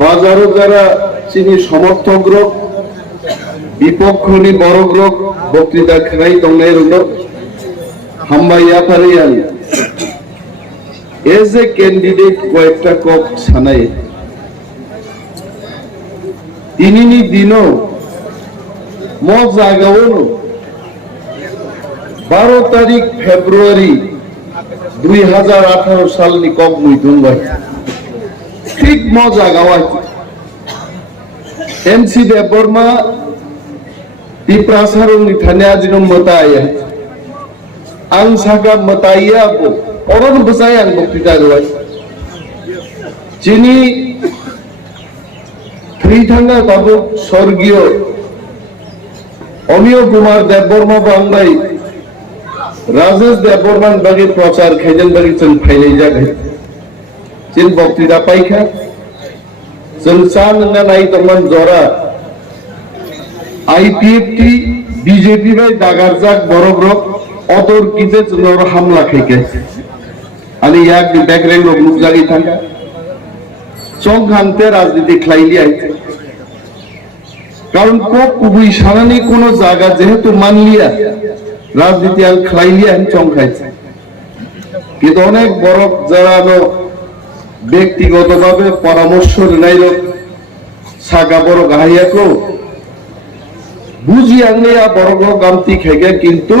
বাজারও যারা চিনি সমর্থক রোগ বিপক্ষনি বড় রোগ বক্তৃতা খাই দংনাই রোগ হামবাইয়া পারিয়ান এজ এ ক্যান্ডিডেট কয়েকটা কক সানাই ইনিনি দিনও ম জায়গাও 12 তারিখ ফেব্রুয়ারি 2018 সালনি কক মুইতুন ভাই ঠিক ম জায়গাও MC Deborma di prasarung ni thanya jinum mataya ang saka mataya po oron basayan bukti jawai chini thanga babu sorgiyo Omiyo Kumar Deborma bangai Rajesh Deborman bagi prochar khajan bagi chun phailai jagai chin bukti da paikha संसार नंगानाई तमन जोरा IPFT BJP भाई दागारजाक बरोब्रक अतोर किसे चुनर हमला खेके आणि याक दि background लोग मुजागी थांगा चौक घांगते राजनीति खलाइली आइते कारण को कुबुई सानानी कोनो जागा जेहेतु मान लिया राजनीति आल खलाइली आइन चौक खाइছে কিন্তু অনেক বড় যারা ব্যক্তিগতভাবে পরামর্শ নাইল সাগা বড় গাহিয়াকো বুঝি আনলে বড় বড় গামতি খেগে কিন্তু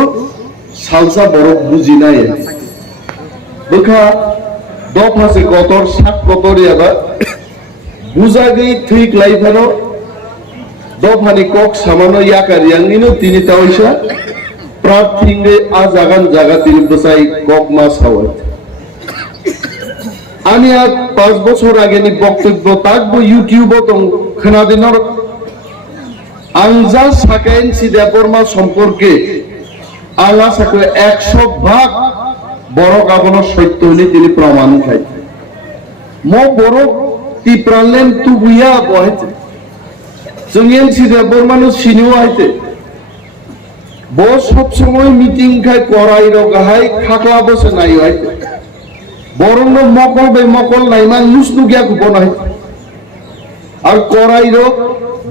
সালসা বড় বুঝি নাই দেখা দফাসে গতর সাত কতরিয়াবা বুঝা গই ঠিক লাইফানো দফানি কক সামানো ইয়াকারিয়াঙ্গিনো তিনি তাওইসা প্রার্থীঙ্গে আ জাগান জাগা তিনি বসাই কক মাস হাওয়াই আমি আর 5 বছর আগে নি বক্তব্য থাকবো ইউটিউবে তো খনাদিনর আংজা সাকাইনসি দেবর্মা সম্পর্কে আল্লাহ সাকে 100% বড় কাবন সত্য হলে তিনি প্রমাণ খাই মো বড় তি প্রাণলেন তু বুয়া বহেছে জঙ্গেনসি দেবর্মানো সিনিও আইতে বস সব সময় মিটিং খাই করাই রগাহাই খাকলা বসে নাই আইতে বরং মকল বে মকল নাইমান নুসনু গিয়া গুবনাই আর করাইরো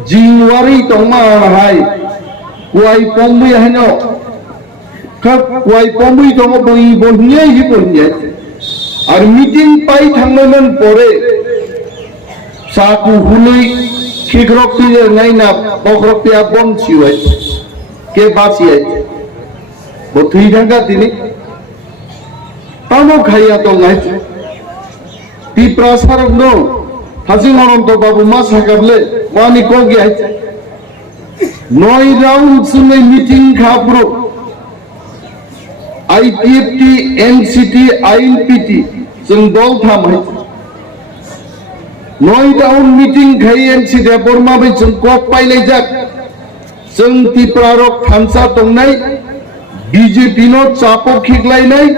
জিওয়ারি তমা হাই কুয়াই পম্বই হাইনো কাপ কুয়াই পম্বই তম বই বনিয়াই হি বনিয়াই আর মিটিং পাই থাঙ্গলেন পরে সাকু হুলি ঠিকরক্তি নাই না বকরক্তি আপন ছিওই কে বাঁচিয়ে বতুই ঢাকা তিনি Tamo khaya to ngai ti prasarok no haji mononto babu mas hakable mani ko gi ai noi round sune meeting khapro IPFT NCT INPT sung dol tham hai noi round meeting khai NC Deborma bai sung kok pai lai jak sung ti prarok khansa tongnai BJP no chapo khiklai nai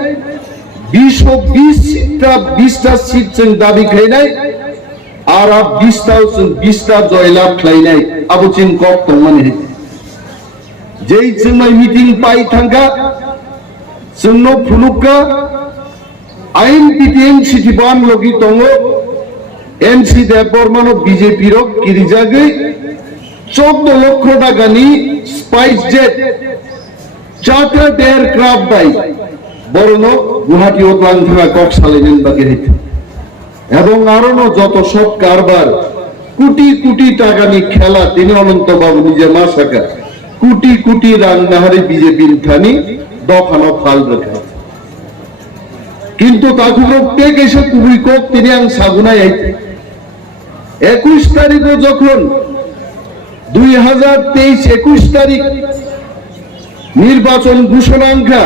20টা seat जों दाबी खायनाय आरो 20টা জয়লাভ खायनाय আবুচিন cock তংমানে যেই जोंनाय meeting পাই থাঙ্গা जोंनो फुलुका आइन Paytm सिटिबान लगि तंगो एमसी देबबर्मानो बीजेपी रो किरिजागै 14 লক্ষ টাকানি স্পাইস জেট চার্টার্ড এয়ারক্রাফট বাই বরণ গুয়াহাটি ওতলাং থাকা কক সালেন বাকি হইতে এবং আরো যত সব কারবার কোটি কোটি টাকা নি খেলা তিনি অনন্ত বাবু নিজে মাসাকা কোটি কোটি রান্নাহারে বিজেপি থানি দফানো ফাল রাখা কিন্তু তাকুর টেক এসে কুবুই কক তিনি আং সাগুনাই আইতে 21 তারিখে যখন 2023 21 তারিখ নির্বাচন ঘোষণাঙ্কা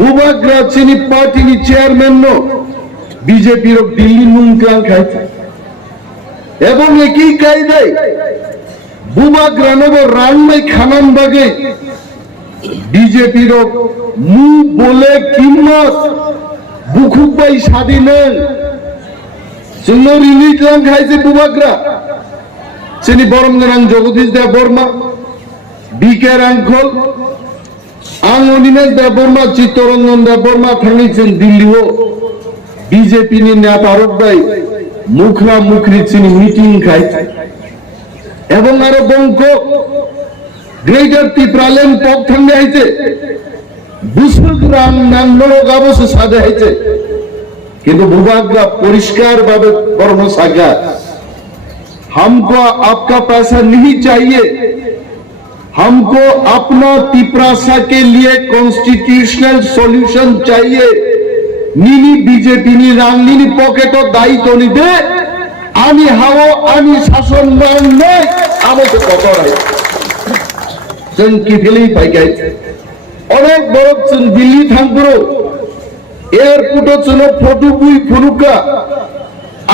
বুবাগ্রা চিনি পার্টিনি চেয়ারম্যান নো বিজেপি র দিল্লি মুংক্লাং খাইছে এবং একই কায়দায় বুবাগ্রা নব রানমাই খানান বাগে বিজেপি র মু বলে কিম্মত বুখুবাই স্বাধীন जोंनो रिलीज लां खाइছে বুবাগ্রা চিনি বরমগাং জগদীশ দেববর্মা বিকে রাংখল आं अनिमेश देबबर्मा चित्तरंजन देबबर्मा थांनिसिम दिल्लीआव बीजेपी नि नेता रबबाय মুখরা মুখরি চিনি মিটিং খাই এবং আরো বঙ্ক গ্রেটার ত্রিপুরালেন পক থাকলে হয়েছে বুসুগ্রাম নাঙ্গলো গাবস সাদে হয়েছে কিন্তু ভূভাগরা পরিষ্কার ভাবে কর্ম সাগা हमको आपका पैसा नहीं चाहिए हमको अपना तिपरासा के लिए कॉन्स्टिट्यूशनल सॉल्यूशन चाहिए नीली बीजेपी नी रांगनी पॉकेटो दायित्व निदे आनी हाओ आनी शासन मान नहीं আমাকে কথা হয় जों की ফেলেই পাই গাই অনেক বড় দিল্লি থাকবো এয়ারপোর্ট ছিল ফটো বুই ফুরুকা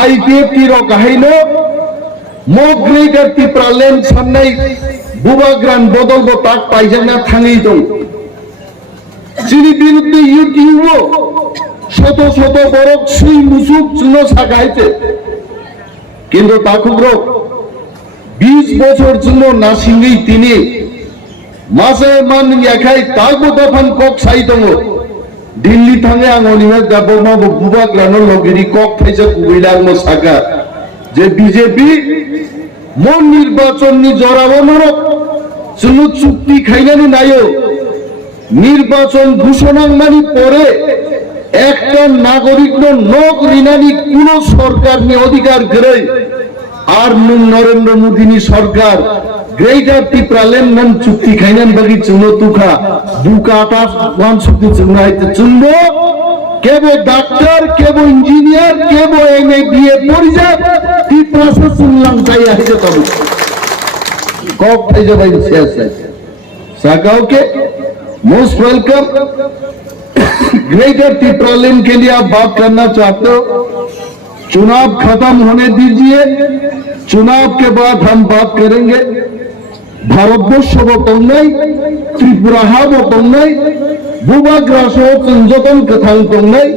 আইপিএফ টি রকাহাইনো মগ্রেগার ত্রিপুরালেন সামনে বুবাগ্রান বদল তাক পাইজানা থাঙেই দং যিনি বিরুদ্ধে ইউটিউব শত শত বড় সুই মুসুক চুনো সাগাইছে কিন্তু তাকুগ্র 20 বছর জন্য নাসিংই তিনি মাসে মান একাই তাগো দফান কক সাই দङ দিল্লি থাঙে আঙনিমা যাবমা বুবাগ্রান লগিরি কক থাইছে কুইলাং সাগা যে বিজেপি মন নির্বাচন নি জরাবনর জন্য চুক্তি খাইনানি নাইও নির্বাচন ঘোষণা মানি পরে একটা নাগরিক নক রিনানি কোন সরকার নি অধিকার করে আর নরেন্দ্র মোদী নি সরকার গ্রেটার ত্রিপুরালেন নাম চুক্তি খাইনানি বাকি চুনো তুখা বুকাটা ওয়ান চুক্তি চুনাইতে চুনবো কেবল ডাক্তার কেবল ইঞ্জিনিয়ার কেবল এমএ বিএ পরিযায় ত্রিপুরা শুনলাম তাই আছে তবে কক থাইছে ভাই শেষ सागाओ के मोस्ट वेलकम ग्रेटर टिप्रालिन के लिए आप बात करना चाहते हो चुनाव खत्म होने दीजिए चुनाव के बाद हम बात करेंगे भारतवर्ष बतम नहीं त्रिपुरा बतम नहीं भूभाग्रासो संजोतन कथांग तम नहीं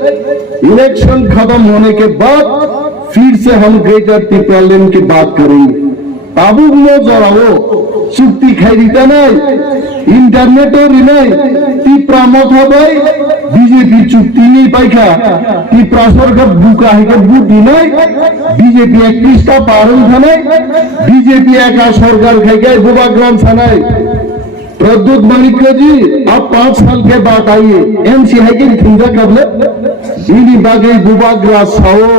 इलेक्शन खत्म होने के बाद फिर से हम ग्रेटर टिप्रालिन की बात करेंगे बाबू जराओ চুক্তি খাই দিতে নাই ইন্টারনেটও নাই ত্রিপুরা মথাবাই বিজেপি চুক্তি নেই পাইখা ত্রিপুরা সরকার বুকা হেকে বুদ্ধি নাই বিজেপি 31টা পারন থানায় বিজেপি একা সরকার খাইগায় বুবাগ্রাম থানায় प्रद्युत माणिक्य जी आप 5 साल के बाद आइए एमसी है कि थिंगा कबले इनी बागे बुबाग्रा साओ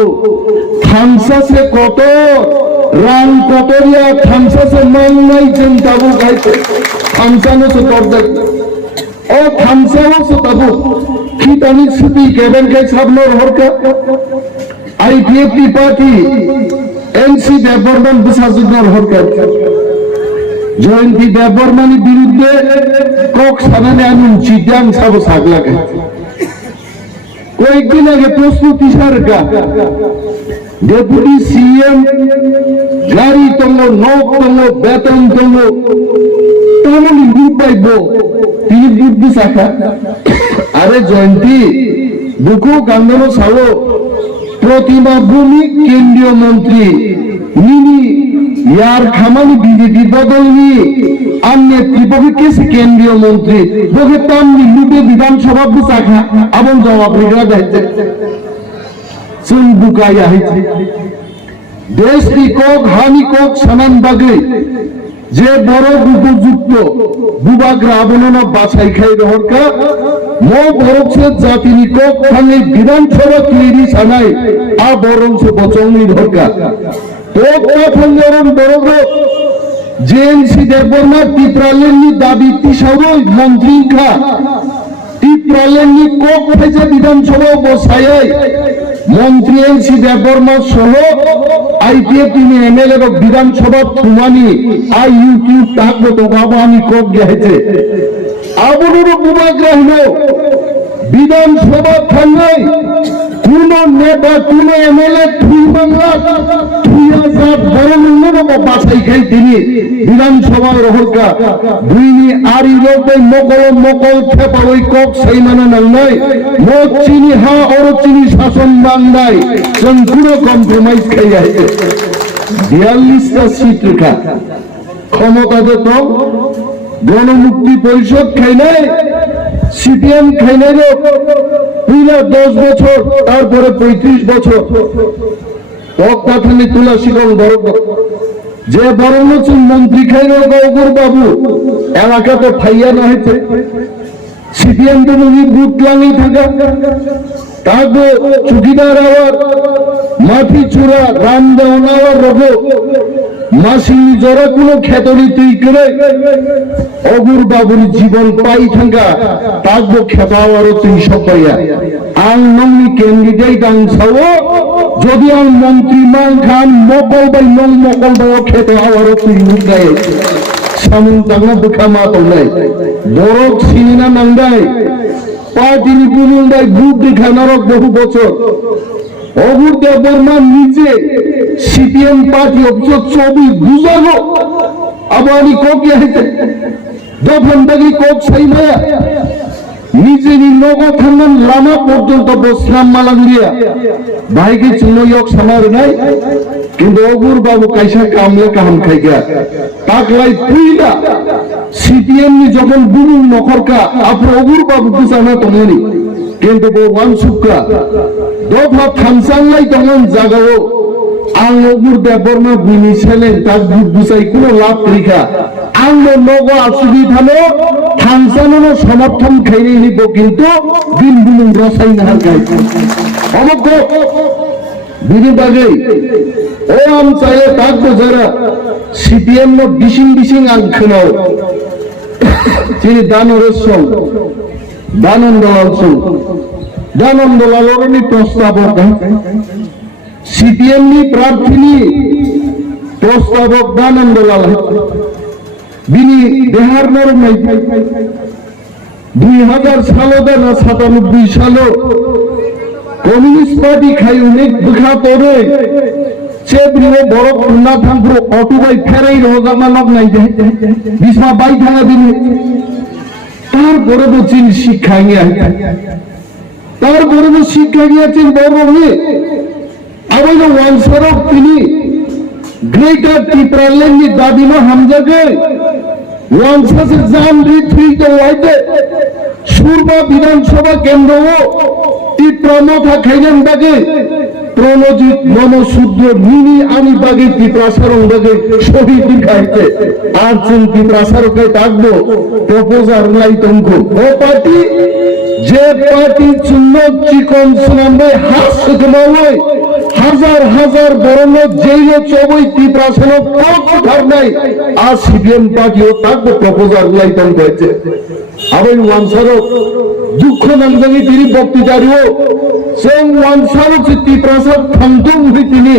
थामसा से कोतो राम कोटोरिया थामसा से मान नहीं चिंता वो गाइते थामसा ने से तोड़ दे और थामसा वो से तबु खीतानी सुपी केबन के सब लोग होरका आईपीएफ की पार्टी एनसी डेवलपमेंट बिसाजुनर होरका জয়ন্তী দেববর্মানি বিরুদ্ধে কক সানানে আমি চিটাং সাব সাগলাকে কয়েকদিন আগে প্রস্তুতি সরকার ডেপুটি সিএম গাড়ি তঙ্গ নক তঙ্গ বেতন তঙ্গ তেমনি গ্রুপ পাইব তিনি বুদ্ধি শাখা আরে জয়ন্তী বুকু কান্দন সালো প্রতিমা ভূমিক কেন্দ্রীয় মন্ত্রী নিনি यार खामानी बीजेपी बदलनी अन्य त्रिपुरा के केंद्रीय मंत्री बोगे तामनी लुटे विधानसभा बुसाखा अब जवाब रिगा देते सुन बुकाया है देश की कोक हानि कोक समान बागे जे बड़ो उपयुक्त बुबाग्रा आबोलना बाछाई खाई रहरका मो बरक से जाति नि कोक खाने विधानसभा क्लिरी सानाय आ बरं से बचौनी रहरका जेएनसी देवबर्मा टिप्रालेननि दाबी तिसावै मन्त्रीखा टिप्रालेननि कोक फाइजा विधानसभा बसायै मन्त्री एनसी देवबर्मा सह आईपीएफ टीम एमएलए रो विधानसभा थुमानी आ यूट्यूब ताकबो तो बाबानी कोक गहेছে আবুনুর বুবাগ্রাহনো विधानसभा थांगाय কোন নেতা কোন এমএলএ থুই বাংলা বাছাই খাই তিনি বিধানসভায় রহরকা দুইনি আরি লোক মকল মকল খেপা ওই কক সেই মানে নাই মোট চিনি হা ওর চিনি শাসন বাংলায় সম্পূর্ণ কম্প্রোমাইজ খাই আছে 42টা সিট রেখা ক্ষমতাতে তো গণমুক্তি পরিষদ খাই নাই সিপিএম খাই নাই পুরা 10 বছর তারপরে 35 বছর তৎকাথানি তুলসী গং বড় যে বড় নতুন মন্ত্রী খাইল গৌর বাবু এলাকা তো ফাইয়া না হইতে সিপিএম তো বুট লাঙি থাকা তাকে চুকিদার আবার মাটি চূড়া রাম দেওয়ার রোগ মাসি জরা কোনো খেতরি তুই করে অগুর বাবুর জীবন পাই থাকা তাকবো খেপাওয়ারও তুই সবাইয়া আং নংনি ক্যান্ডিডেট আং ছাও যদি আং মন্ত্রী মান খান মকল বাই নং মকল বাই খেতে হওয়ারও তুই মুখায় সামুন তাঙ্গা বুখা মা তোলাই বরক সিনা নাঙ্গাই পার্টিনি বুলুন্ডাই বুট দেখানোর বহু বছর অগুর দেববর্মা নিজে সিপিএম পার্টি অফিস ছবি বুঝালো আবারই কোকি আইতে দফন দাগি কোক সাইমায়া নিজেরই নগদ থামান লামা পর্যন্ত বসলাম মালান দিয়া ভাইকে চুনয়ক সামার নাই কিন্তু অগুর বাবু কাইসা কামলে কাম খাইগা তাকলাই পুইলা সিপিএম নি যখন বুলুন নখরকা আপনি অগুর বাবু কুসানা তমনি কিন্তু ওয়ান সুক্কা দফা থামসাংলাই তমন জাগাও আং অগুর দেববর্মা বিনি ছেলেন তার বুট বুসাই কোনো লাভ রেখা আংলো নগ আসুবি থানো থামসানো সমর্থন খাইলে নিব কিন্তু দিন বুলুন রসাই না গাই অবজ্ঞ বিনি বাগে ও আম চাইলে তাকবো যারা সিপিএম নো বিশিং আং খানাও তিনি দানরের সং দানন্দলাল সং দানন্দলালরনি প্রস্তাবক সিপিএম নি প্রার্থিনী প্রস্তাবক দানন্দলাল বিনি দেহার নরম নাই 2000 সালো না 97 সালো কমিউনিস্ট পার্টি খাই অনেক দেখা পড়ে সে বিলে বড় না থাকবো অটো বাই ফেরাই রোজামানক নাই যে বিসমা বাই থাকা দিনে তারপরে তো চীন শিক্ষা নিয়ে তারপরে তো শিক্ষা নিয়েছেন বড় মেয়ে আবার ওয়ানসারক তিনি গ্রেটার ত্রিপুরাল্যান্ডের দাদিমা হামজাকে ওয়ানসাসের জাম রিট্রিট ওয়াইতে সুরমা বিধানসভা কেন্দ্র ত্রিপুরামথা খাইলেন বাগে প্রণজিৎ মনসূদ্র মিনি আমি বাগে ত্রিপ্রাসারং বাগে শহীদ দেখাইতে আর চিন ত্রিপ্রাসারকে থাকবো প্রপোজার লাই তঙ্ক ও পার্টি যে পার্টি চূন্য চিকন সুনামে হাস সুখমাওই হাজার হাজার বরণ জেল চবই ত্রিপ্রাসার কোথার নাই আর সিপিএম পার্টিও থাকবো প্রপোজার লাই তঙ্ক হয়েছে আবার ওয়ানসারক দুঃখ নামজানি তিনি বক্তৃতারিও সেং ওয়ানসারক ত্রিপ্রাসার থামতুম হই তিনি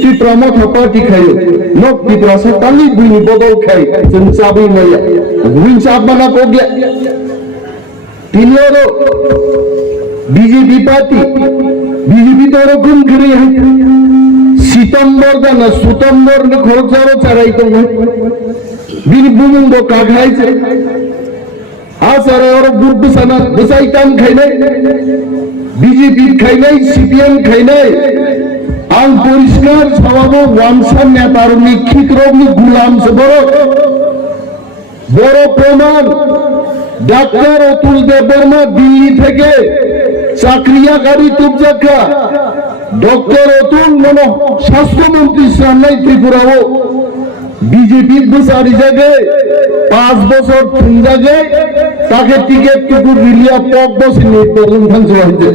ত্রিপ্রামথ পার্টি খাইও নক ত্রিপ্রাসার তালি বুনি বদল খাই जों চাবই নাই বুইন চাপ মানা কো গিয়া তিনি হলো বিজেপি পার্টি বিজেপি তো ওরকম করে সিতম্বর না সুতম্বর নে খরচারও চারাই তো বিনি বুমুঙ্গ কাঘাইছে আসারে ওর বুট সানা বুসাইতাম খাই নাই বিজেপি খাই নাই সিপিএম খাই নাই আং পরিষ্কার স্বভাব ওয়ানসান নেতার নিক্ষিত রোগী গুলাম সে বড় প্রমাণ ডাক্তার অতুল দেববর্মা দিল্লি থেকে চাকরিয়াকারী তুবজাকা ডক্টর অতুল মনো স্বাস্থ্যমন্ত্রী সামলাই ত্রিপুরাও বিজেপির বুসারি জায়গায় 5 বছর তিন জায়গায় তাকে টিকিট টুকু রিলিয়া টক বসে নির্বাচন ভাঙছে হয়েছে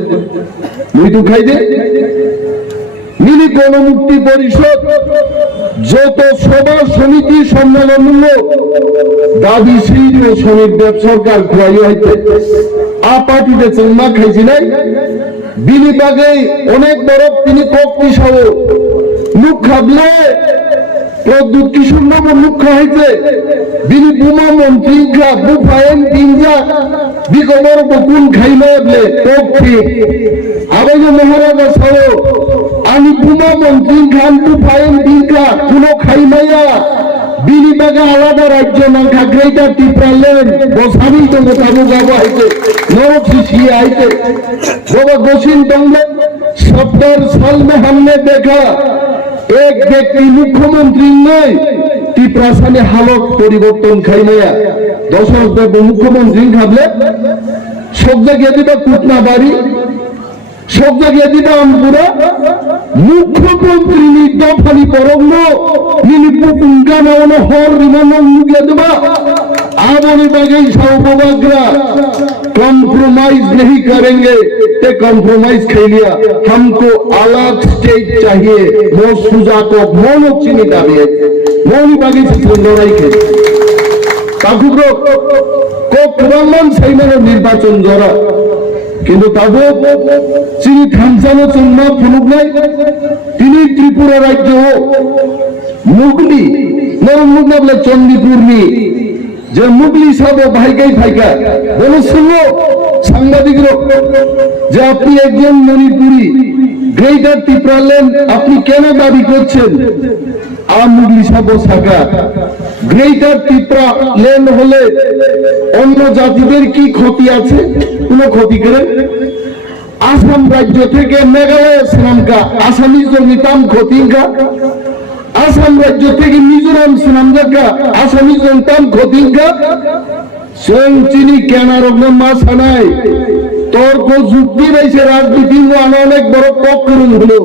মুই তো খাই দে মিলি গণমুক্তি পরিষদ যত সভা সমিতি সম্মেলনমূলক দাবি শ্রীর শ্রমিকদের সরকার খুয়াই হইতে আ পার্টিতে চলমা খাইছি নাই বিনিবাগে অনেক বড় তিনি কক্তি সহ মুখ খাবলে প্রদ্যুৎ কিশোর নাম মুখ খাইছে বিনি বুমা মন্ত্রী ঘা বুফায়েন তিনজা বিকমর বকুন খাইলে কক্তি আবার মহারাজা সহ আমি বুমা মন্ত্রী খান বুফায়েন তিনজা কোনো খাইমাইয়া বিনিবাগে আলাদা রাজ্য নাঙ্কা গ্রেটার ত্রিপুরাল্যান্ড বসাবি তো মোটামু গাবো আইতে নরক শিশি আইতে বাবা গোসিন তংলে 70 साल में हमने देखा एक व्यक्ति मुख्यमंत्री नहीं ত্রিপ্রাসানে হালত পরিবর্তন খাইমাইয়া দশরথ দেব মুখ্যমন্ত্রী খাবলে সব জায়গায় দিবা কুটনা বাড়ি সব জায়গায় দিতাম পুরা মুখ্যমন্ত্রী দফানি পরম পুঙ্গানা হর বিমান মুখে দেবা आने बगे सौभाग्य कॉम्प्रोमाइज नहीं करेंगे ते कॉम्प्रोमाइज खेल लिया हमको अलग स्टेज चाहिए वो सुजा को मोनो चीनी दाबी मोनी बागी से लड़ाई खेल ताकुब्रो को प्रमाण सही में निर्वाचन जरा কিন্তু তাবো চিনি থামসানো চন্দ্র ফুলুক নাই তিনি ত্রিপুরা রাজ্য মুগলি নরমুগ না বলে চন্দিপুরনি যে মুগলি সব ভাইকাই ভাইকা বলে শুনলো সাংবাদিক যে আপনি একজন মণিপুরি গ্রেটার ত্রিপুরাল্যান্ড আপনি কেন দাবি করছেন মুগলি সব শাখা গ্রেটার ত্রিপুরাল্যান্ড হলে অন্য জাতিদের কি ক্ষতি আছে কোনো ক্ষতি করে আসাম রাজ্য থেকে মেঘালয় শ্রীলঙ্কা আসামি জমিতাম ক্ষতিকা আসাম রাজ্য থেকে মিজোরাম শ্রীলঙ্কা আসামি জমিতাম ক্ষতিকা চিনি কেনার মাছ আনায় তর্ক যুক্তি রয়েছে রাজনীতি অনেক বড় কক করুন হলো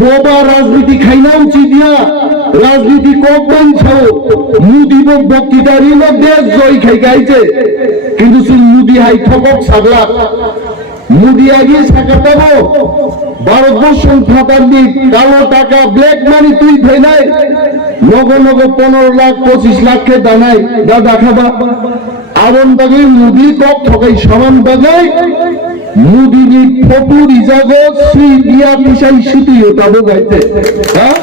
বোবা রাজনীতি খাই না উচিত দিয়া রাজনীতি কক বাঞ্ছাও মুদি বক্তৃতারই দেশ জয় খাই গাইছে কিন্তু মুদি হাই ঠকক ছাগলা মুদি আগিয়ে ছাকা পাবো ভারতবর্ষ খাতার দিক কালো টাকা ব্ল্যাক মানি তুই ভাই নাই নগ নগ 15 লাখ 25 লাখে দানাই দাদা খাবা আবন বাগে মুদি কক ঠকাই সমান বাগাই মুদিনি ফটুর ইজাগো শ্রী দিয়া পিসাই সুতি হতাবো গাইতে হ্যাঁ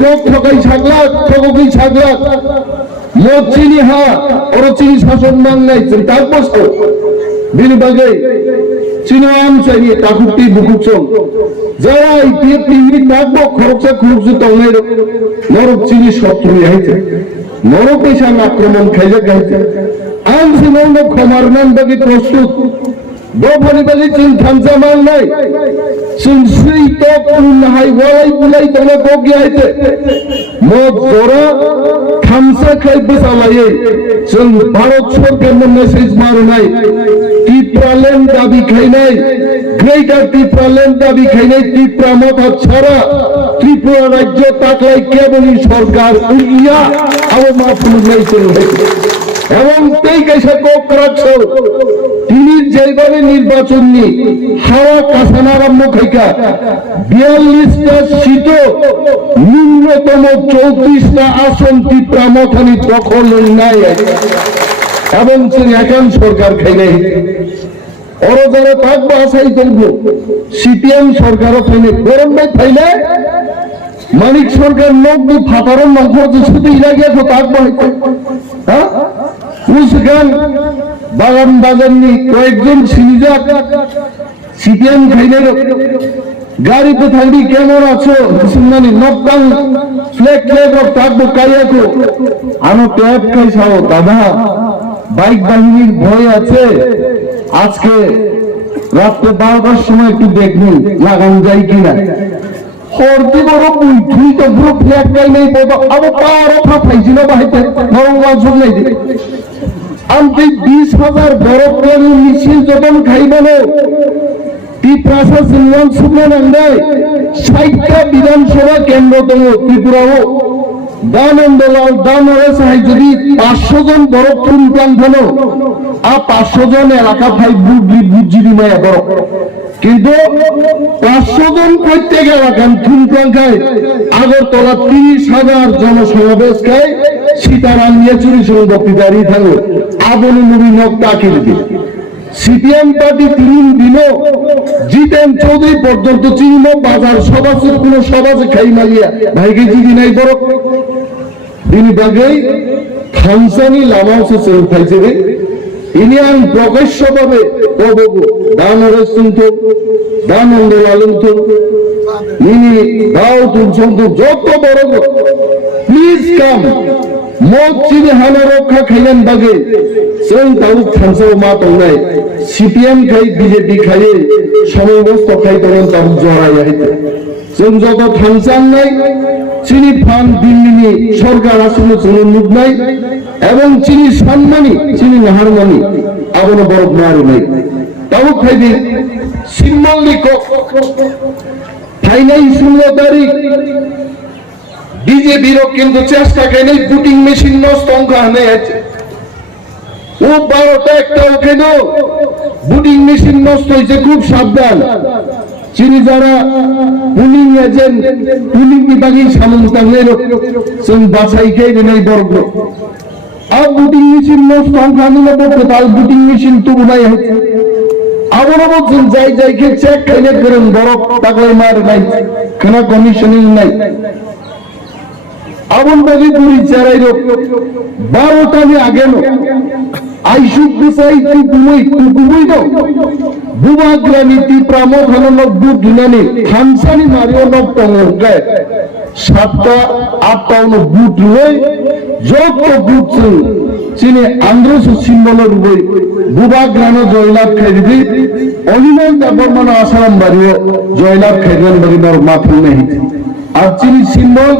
কক ঠকাই ছাগলা ঠকই ছাগলা মদ চিনি হা ওর চিনি শাসন বাংলায় তার বস্তু বিনি বাগে চিনি আম চাইয়ে তাকুটি বুকুচং যারা ইতিয়ে পিঙ্গি থাকবো খরচা খুরুচু তংনের নরক চিনি শত্রু হয়েছে নরক পয়সা আক্রমণ খাইলে গাইছে আম সিনন্দ ক্ষমার নাম বাগে প্রস্তুত দোফানি বাগে চিন থামসা মান নাই সুনশ্রী তো পুনহাই ওয়ালাই বুলাই তোলা কোকি আইতে মদ জোরা থামসা খাই বসালায়ে সুন ভারত সরকার মেসেজ মার নাই ত্রিপুরাল্যান্ড দাবি খাই নাই গ্রেটার ত্রিপুরাল্যান্ড দাবি খাই নাই ত্রিপুরা মত ছাড়া ত্রিপুরা রাজ্য তাকলাই কেবলই সরকার উইয়া আও মাফুল নাই চলে এবং তেই কেসে কোক রাখছো তিনি যেভাবে নির্বাচন নি হাওয়া কাসান আরম্ভ খাইকা 42টা সিট ন্যূনতম 34টা আসন ত্রিপুরা মথানি দখল নাই এবং এখন সরকার খাই নাই ওরা যারা থাকবো আশাই করবো সিপিএম সরকারও খাইলে গরম ভাই খাইলে মানিক সরকার নব্বই ফাটারও নগর শুধু ইরাগিয়া থাকবো হ্যাঁ উসগান বাগান বাগাননি কয়েকজন সিনিজার সিপিএম খাইলে গাড়িতে থাকবি কেমন আছো মানে নকটাং ফ্লেক ফ্লেক থাকবো কাইয়াকো আমি ট্যাব খাইছাও দাদা বাইক বাহিনীর ভয় আছে আজকে রাত্রে 12টার সময় একটু দেখবি লাগান যায় কিনা হরদি বড় বুঝুই তো পুরো ফ্ল্যাট গাই নেই বাবা আবার পারও ফাটাইছিল বাহিতে নরম ওয়াজুর নাই আমি 20,000 বড় করে মিছিল যখন খাইবানো ত্রিপুরা সিলওয়ান সুপ্রিম আন্দায় 60টা বিধানসভা কেন্দ্র তো ত্রিপুরাও দানন্দলাল দানরে সাহাই যদি 500 জন বড় তুলতাম হলো আর 500 জন এলাকা ভাই বুঝিরি মায়া বড় কিন্তু 500 জন প্রত্যেক এলাকার তুলতাম খায় আগরতলা 30,000 জনসমাবেশ খায় সীতারাম ইয়েচুরি সঙ্গে বক্তৃতারি থাকলো আবনু নবী নক্তা কিনবে সিপিএম পার্টি 3 দিনও জিতেন চৌধুরী পর্যন্ত চিহ্ন বাজার সভাসের কোন সভাসে খাই মালিয়া ভাইকে জিদি নাই বড় তিনি বাগেই থামসানি লামাউসে চল খাইছে রে ইনি আন প্রকাশ্যভাবে কবগো দানরে শুনতো দানন্দ লালন্ত ইনি দাও তুম শুনতো যত বড় প্লিজ কাম মত চিনি হানা রক্ষা খাইলেন বাগে সেই তাও থামসাও মা তো নাই সিপিএম খাই বিজেপি খাইয়ে সমস্ত খাই তখন তার জড়াই আইতে जों যত থামসান নাই চিনি ফান দিল্লি সরকার আসলে চলুন মুখ নাই এবং চিনি সম্মানী চিনি নাহারমানি আবনো বড় মারি নাই তাও খাইবি সিম্বল লিখো ফাইনাল 16 তারিখ বিজেপির কিন্তু চেষ্টা কেন ভোটিং মেশিন নষ্ট হানে আছে ও 12টা একটাও কেন ভোটিং মেশিন নষ্ট হয়েছে খুব সাবধান চিনি যারা পুলিং এজেন্ট পুলিং বিভাগের সামন্তাঙ্গের বাছাই খেয়ে নেই বর্গ আর ভোটিং মেশিন নষ্ট হানিলে বলতে তার ভোটিং মেশিন তো উনাই হয়েছে আবারও বলছেন যাই যাইকে চেক খাইলে করেন বরফ টাকায় মার নাই খানা কমিশনিং নাই আবুল বাগি পুরি চারাই 12টা আগে নো আইসুক বিসাই তুকুই নো বুবাগ্রানি তীব্রা মখানন বুট দিনানি খানসানি মারিও নব টঙ্গরকায় 7টা 8টা বুট রই যত বুট চিনে আন্দ্রস সিম্বলের বই বুবাগ্রানো জয়লাভ খাইবি অনিমল বর্মন আসারাম বাড়িও জয়লাভ খাইবেন বাড়ি বড় মাথুল নেই আর চিনি সিম্বল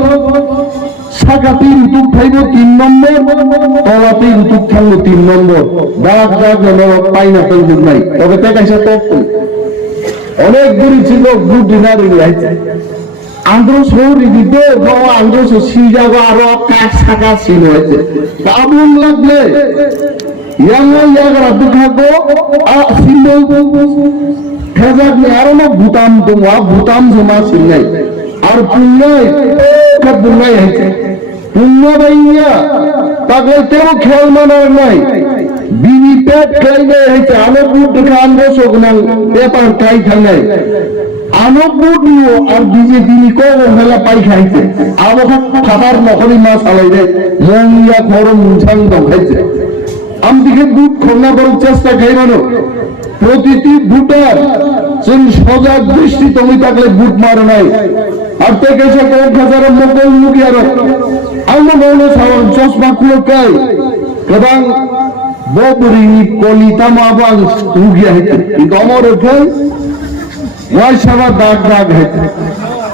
শাখাতে ঋতুক থাকবো 3 নম্বর তলাতে ঋতুক থাকবো 3 নম্বর দাগ দাগ পাইনাপেল দুধ নাই তবে দেখাইছে টপ অনেক দূরই ছিল গুড ডিনার হয়েছে আন্দ্রস দিতে আন্দ্রস সিজাগো আরো কাঠ শাখা ছিল হয়েছে আবুল লাগলে ইয়াগরা দুখাগো সিম্বল খেজাক আরো না ভুটান তোমা ভুটান জমা সিলাই আর পুণ্যই পুণ্যই হয়েছে পুণ্য বাইয়া তাকে কেউ খেয়াল মানার নাই বিনি পেট খেলবে হয়েছে আলো বুট দেখে আনবো শোকনাল পেপার খাই খাই আলো বুট নিও আর বিজেপি নিকো মেলা পাই খাইছে আবো খাবার নকরি মাছ আলাই রে মঙ্গিয়া খর মুছাং খাইছে আমি দিকে বুট খন্না করার চেষ্টা খাই মানো প্রতিটি বুটার সজাগ দৃষ্টি তুমি থাকলে বুট মারো নাই আর থেকে সে কয়েক হাজার মকল মুখী আরো আমরা বললো চশমা খুলো কাই এবং ববরি কলিতা মাবাং মুখিয়া হেঁটে গমর ওঠে ওয়াই সারা দাগ দাগ হেঁটে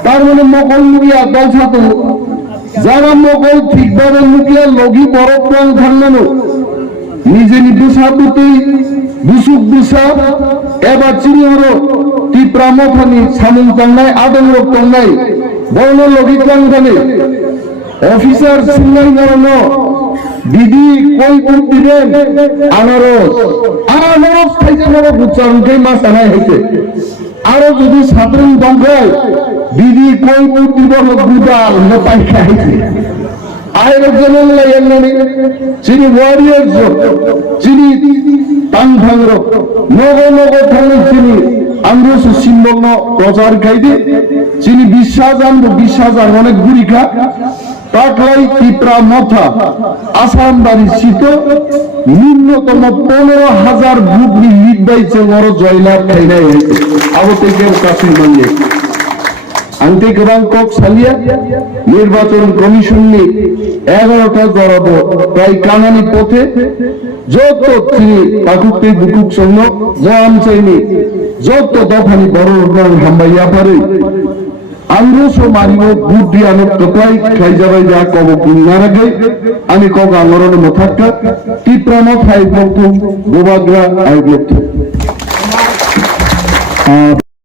তার মানে মকল মুখিয়া দল ছাত্র যারা মকল ঠিকভাবে মুখিয়া লগি বড় প্রাণ থাকলেন নিজে নিবুসাবুতি বুসুক বুসা এবার চিনি হলো তীব্রা মখানি সামুন টাঙ্গাই আদম রোগ টাঙ্গাই বর্ণ লঘিক টাঙ্গানে অফিসার সিঙ্গাই বর্ণ দিদি কই বুট দিবেন আনারস খাইছে বড় বুচারুকে মাছ আনাই হয়েছে আরো যদি সাধারণ দঙ্গায় দিদি কই বুট দিব বুদাল নেতাই খাইছে আয়োজন চিনি ওয়ারিয়ার্স চিনি টাং ভাঙর নগ নগ থাঙ্গে চিনি আন্দ্রস সিম্বল প্রচার খাইবে চিনি বিশ্বাস আর অনেক গুড়িখা টাকলাই তীব্রা মথা আসাম বাড়ি শীত ন্যূনতম 15,000 ভোট লিড বাইছে বড় জয়লাভ খাই নাই হয়েছে আবো থেকে কাশির মানিয়ে আনতে গ্রাম কক সালিয়া নির্বাচন কমিশন নিয়ে 11টা জড়াবো প্রায় কানানি পথে যত তিনি পাকুকতে দুকুক সৈন্য জয়াম চাইনি যত দফানি বড় হাম্বাইয়া পারে আন্দ্রসো মারিও ভোট দিয়ে আনো তোকাই খাই যাবাই যা কব পুঙ্গার আগে আমি কক আঙরণ মথাক্কা তীব্রামত হাই বক্তু গোবাগ্রা আয়োগ